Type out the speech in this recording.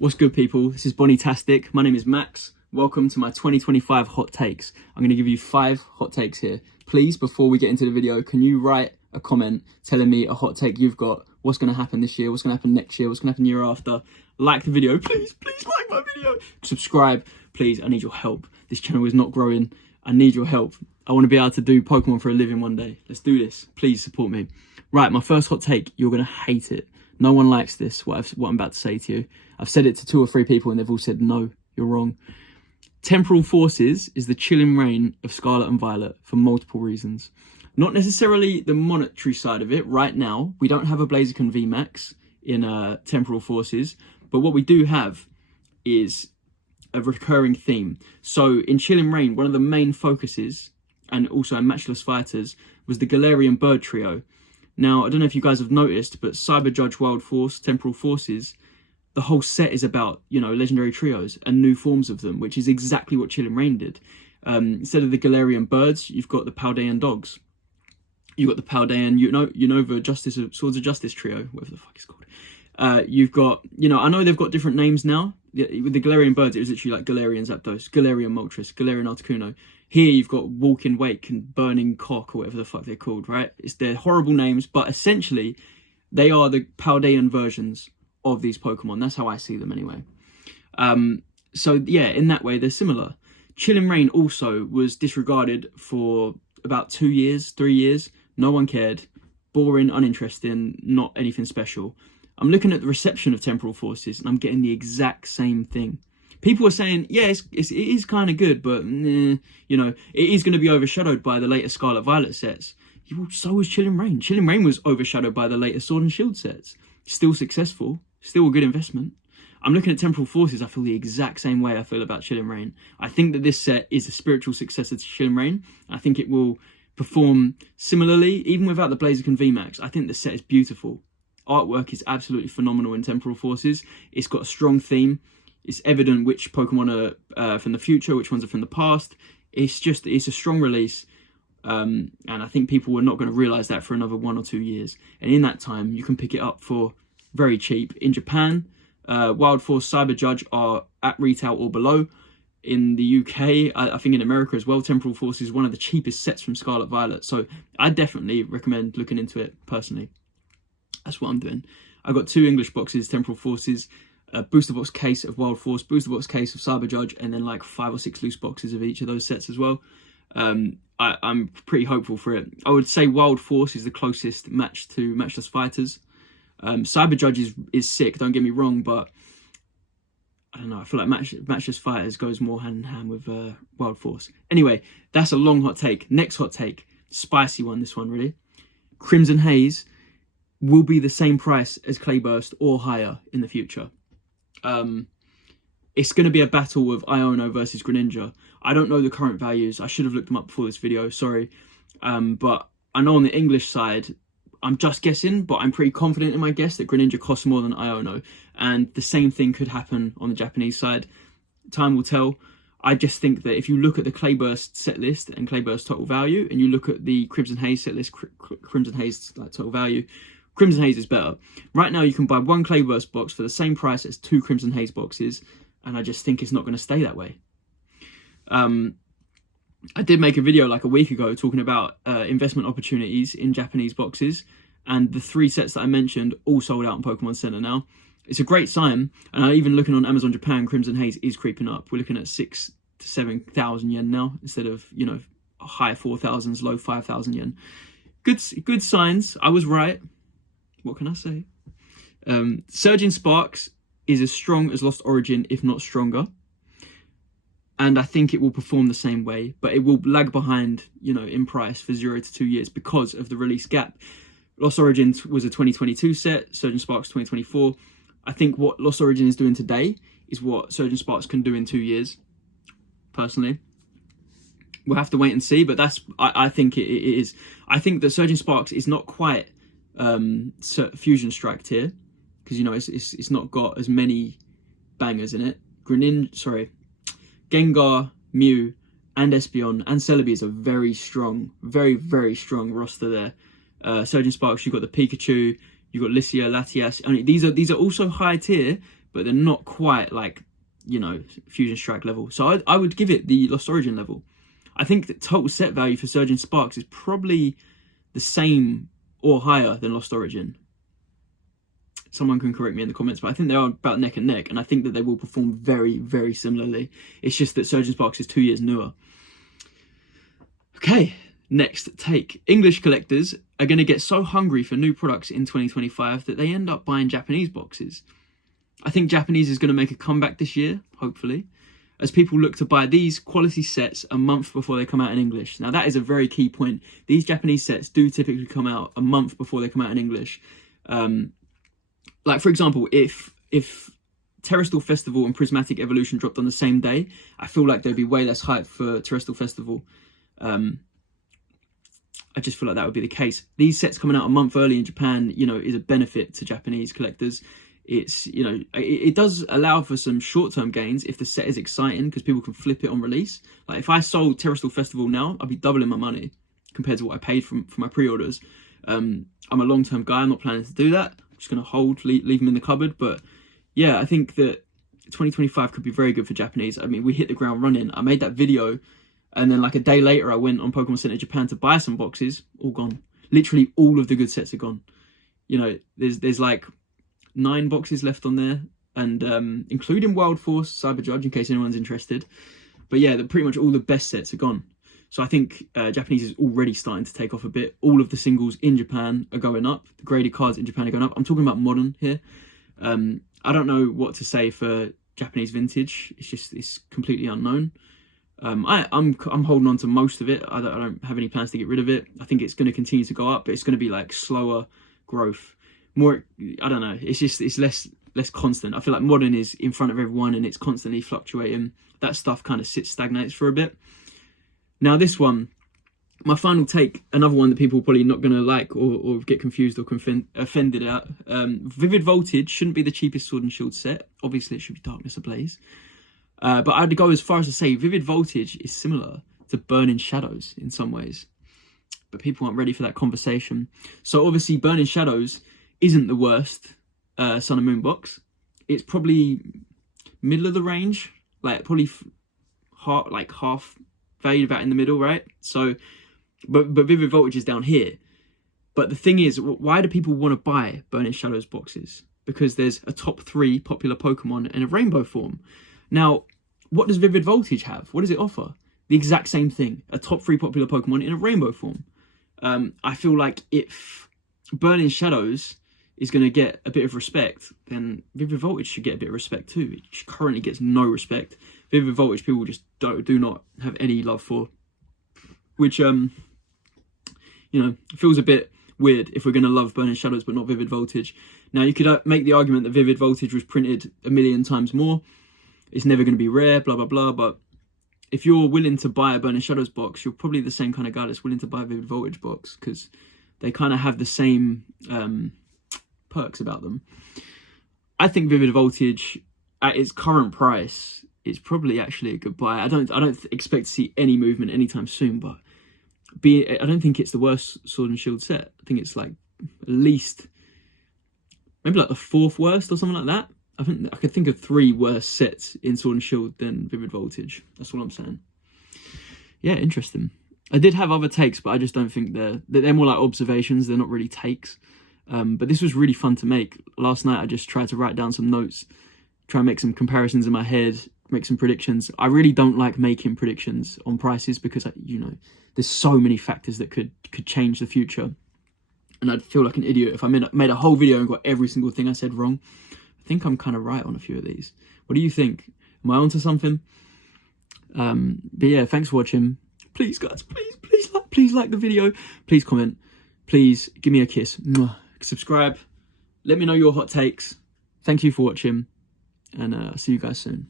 What's good, people? This is Bonnie-tastic. My name is Max. Welcome to my 2025 hot takes. I'm going to give you 5 hot takes here. Please, before we get into the video, can you write a comment telling me a hot take you've got? What's going to happen this year? What's going to happen next year? What's going to happen the year after? Like the video. Please like my video. Subscribe. Please, I need your help. This channel is not growing. I need your help. I want to be able to do Pokemon for a living one day. Let's do this. Please support me. Right, my first hot take. You're going to hate it. No one likes this, what I'm about to say to you. I've said it to 2 or 3 people and they've all said, no, you're wrong. Temporal Forces is the chilling reign of Scarlet and Violet for multiple reasons. Not necessarily the monetary side of it. Right now, we don't have a Blaziken vmax in Temporal Forces, but what we do have is a recurring theme. So in Chilling Reign, one of the main focuses, and also in Matchless Fighters, was the Galarian bird trio. Now, I don't know if you guys have noticed, but Cyber Judge, Wild Force, Temporal Forces, the whole set is about, you know, legendary trios and new forms of them, which is exactly what Chilling Reign did. Instead of the Galarian birds, you've got the Paldean dogs. You've got the Paldean, Unova, Swords of Justice trio, whatever the fuck it's called. You've got, you know, I know they've got different names now. With the Galarian birds, it was literally like Galarian Zapdos, Galarian Moltres, Galarian Articuno. Here you've got Walking Wake and Burning Cock, or whatever the fuck they're called, right? They're horrible names, but essentially they are the Paldean versions of these Pokemon. That's how I see them anyway. So yeah, in that way, they're similar. Chilling Reign also was disregarded for about 2 years, 3 years. No one cared. Boring, uninteresting, not anything special. I'm looking at the reception of Temporal Forces and I'm getting the exact same thing. People are saying, yeah, it is kind of good, but you know, it is going to be overshadowed by the later Scarlet Violet sets. So was Chilling Reign. Chilling Reign was overshadowed by the later Sword and Shield sets. Still successful, still a good investment. I'm looking at Temporal Forces, I feel the exact same way I feel about Chilling Reign. I think that this set is a spiritual successor to Chilling Reign. I think it will perform similarly, even without the Blaziken vmax. I think the set is beautiful. Artwork is absolutely phenomenal in Temporal Forces. It's got a strong theme. It's evident which Pokemon are from the future, which ones are from the past. It's a strong release. And I think people are not going to realise that for another 1 or 2 years. And in that time, you can pick it up for very cheap. In Japan, Wild Force, Cyber Judge are at retail or below. In the UK, I think in America as well, Temporal Force is one of the cheapest sets from Scarlet Violet. So I definitely recommend looking into it personally. That's what I'm doing. I've got 2 English boxes, Temporal Forces, a booster box case of Wild Force, booster box case of Cyber Judge, and then like 5 or 6 loose boxes of each of those sets as well. I'm pretty hopeful for it. I would say Wild Force is the closest match to Matchless Fighters. Cyber Judge is sick, don't get me wrong, but I don't know, I feel like Matchless Fighters goes more hand in hand with Wild Force. Anyway, that's a long hot take. Next hot take, spicy one, this one really. Crimson Haze will be the same price as Clayburst or higher in the future. It's going to be a battle of Iono versus Greninja. I don't know the current values. I should have looked them up before this video, sorry. But I know on the English side, I'm just guessing, but I'm pretty confident in my guess that Greninja costs more than Iono. And the same thing could happen on the Japanese side. Time will tell. I just think that if you look at the Clayburst set list and Clayburst total value, and you look at the Crimson Haze set list, Crimson Haze total value, Crimson Haze is better. Right now, you can buy 1 Clayburst box for the same price as 2 Crimson Haze boxes, and I just think it's not going to stay that way. I did make a video like a week ago talking about investment opportunities in Japanese boxes, and the 3 sets that I mentioned all sold out in Pokemon Center now. It's a great sign, and even looking on Amazon Japan, Crimson Haze is creeping up. We're looking at 6,000 to 7,000 yen now, instead of, you know, high 4,000s, low 5,000 yen. Good signs. I was right. What can I say? Surging Sparks is as strong as Lost Origin, if not stronger. And I think it will perform the same way, but it will lag behind, you know, in price for 0 to 2 years because of the release gap. Lost Origin was a 2022 set, Surging Sparks 2024. I think what Lost Origin is doing today is what Surging Sparks can do in 2 years, personally. We'll have to wait and see, but I think it is. I think that Surging Sparks is not quite Fusion Strike tier, because, you know, it's not got as many bangers in it. Gengar, Mew, and Espeon and Celebi is a very strong, very strong roster there. Surging Sparks, you've got the Pikachu, you've got Lugia, Latias. I mean, these are also high tier, but they're not quite like, you know, Fusion Strike level. So I would give it the Lost Origin level. I think that total set value for Surging Sparks is probably the same or higher than Lost Origin. Someone can correct me in the comments, but I think they are about neck and neck, and I think that they will perform very, very similarly. It's just that Surging Sparks is 2 years newer. Okay, next take. English collectors are going to get so hungry for new products in 2025 that they end up buying Japanese boxes. I think Japanese is going to make a comeback this year, hopefully, as people look to buy these quality sets a month before they come out in English. Now, that is a very key point. These Japanese sets do typically come out a month before they come out in English. Like, for example, if Terrestrial Festival and Prismatic Eeveelution dropped on the same day, I feel like there'd be way less hype for Terrestrial Festival. I just feel like that would be the case. These sets coming out a month early in Japan, you know, is a benefit to Japanese collectors. It's, you know, it does allow for some short-term gains if the set is exciting, because people can flip it on release. Like, if I sold Terrestrial Festival now, I'd be doubling my money compared to what I paid for my pre-orders. I'm a long-term guy. I'm not planning to do that. I'm just going to hold, leave them in the cupboard. But yeah, I think that 2025 could be very good for Japanese. I mean, we hit the ground running. I made that video, and then like a day later, I went on Pokemon Center Japan to buy some boxes. All gone. Literally all of the good sets are gone. You know, there's like 9 boxes left on there, and including Wild Force, Cyber Judge, in case anyone's interested. But yeah, pretty much all the best sets are gone. So I think Japanese is already starting to take off a bit. All of the singles in Japan are going up. The graded cards in Japan are going up. I'm talking about modern here. I don't know what to say for Japanese vintage. It's completely unknown. I'm holding on to most of it. I don't have any plans to get rid of it. I think it's going to continue to go up, but it's going to be like slower growth. More, I don't know. It's less constant. I feel like modern is in front of everyone and it's constantly fluctuating. That stuff kind of stagnates for a bit. Now this one, my final take, another one that people are probably not going to like or get confused or offended at. Vivid Voltage shouldn't be the cheapest Sword and Shield set. Obviously it should be Darkness Ablaze. But I'd go as far as to say Vivid Voltage is similar to Burning Shadows in some ways. But people aren't ready for that conversation. So obviously Burning Shadows isn't the worst Sun and Moon box. It's probably middle of the range. Like probably half value about in the middle, right? So, but Vivid Voltage is down here. But the thing is, why do people want to buy Burning Shadows boxes? Because there's a top 3 popular Pokemon in a rainbow form. Now, what does Vivid Voltage have? What does it offer? The exact same thing. A top 3 popular Pokemon in a rainbow form. I feel like if Burning Shadows is going to get a bit of respect, then Vivid Voltage should get a bit of respect too. It currently gets no respect. Vivid Voltage people just do not have any love for, which you know, feels a bit weird if we're going to love Burning Shadows but not Vivid Voltage. Now you could make the argument that Vivid Voltage was printed 1,000,000 times more. It's never going to be rare, blah blah blah. But if you're willing to buy a Burning Shadows box, you're probably the same kind of guy that's willing to buy a Vivid Voltage box, because they kind of have the same perks about them. I think Vivid Voltage at its current price is probably actually a good buy. I don't expect to see any movement anytime soon, but I don't think it's the worst Sword and Shield set. I think it's like at least maybe like the 4th worst or something like that. I think I could think of 3 worse sets in Sword and Shield than Vivid Voltage. That's all I'm saying. Yeah, interesting. I did have other takes, but I just don't think they're more like observations. They're not really takes. But this was really fun to make. Last night I just tried to write down some notes, try and make some comparisons in my head, make some predictions. I really don't like making predictions on prices because, you know, there's so many factors that could change the future. And I'd feel like an idiot if I made a whole video and got every single thing I said wrong. I think I'm kind of right on a few of these. What do you think? Am I onto something? But yeah, thanks for watching. Please, guys, please like the video. Please comment. Please give me a kiss. Mwah. Subscribe. Let me know your hot takes. Thank you for watching. And I'll see you guys soon.